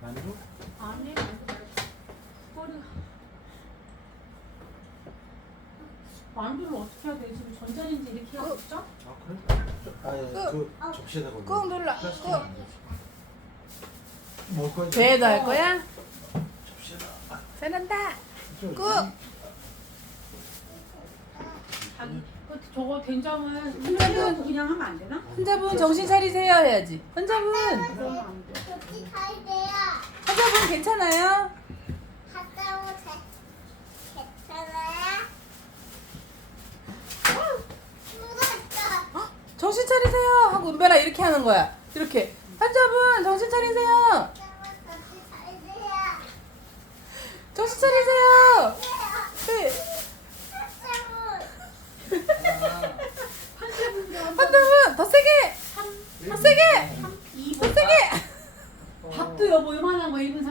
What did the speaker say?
만두? 아니 머리가 만두를 어떻게 해야 돼? 지금 전자레인지 이렇게 하고 있죠? 아 그래? 아예 그 접시에다가 올려. 꾹 눌러. 플라스틱 꾹. 안 되지. 먹을 거야? 배에다 할 거야? 접시에다. 아, 잘한다. 저- 꾹. 자기 그 저거 된장은 혼자분 그냥 하면 안 되나? 혼자분 정신 차리세요 해야지. 혼자분 그러면 안 돼. 여기 갈 때야. 혼자분 괜찮아요? 갔다 오세. 괜찮아요? 무섭다. 정신 차리세요 하고 은별아 이렇게 하는 거야. 이렇게 환자분 정신 차리세요. 정신 차리세요. 네. 환자분 더 밥도 여보 요만한 거 1분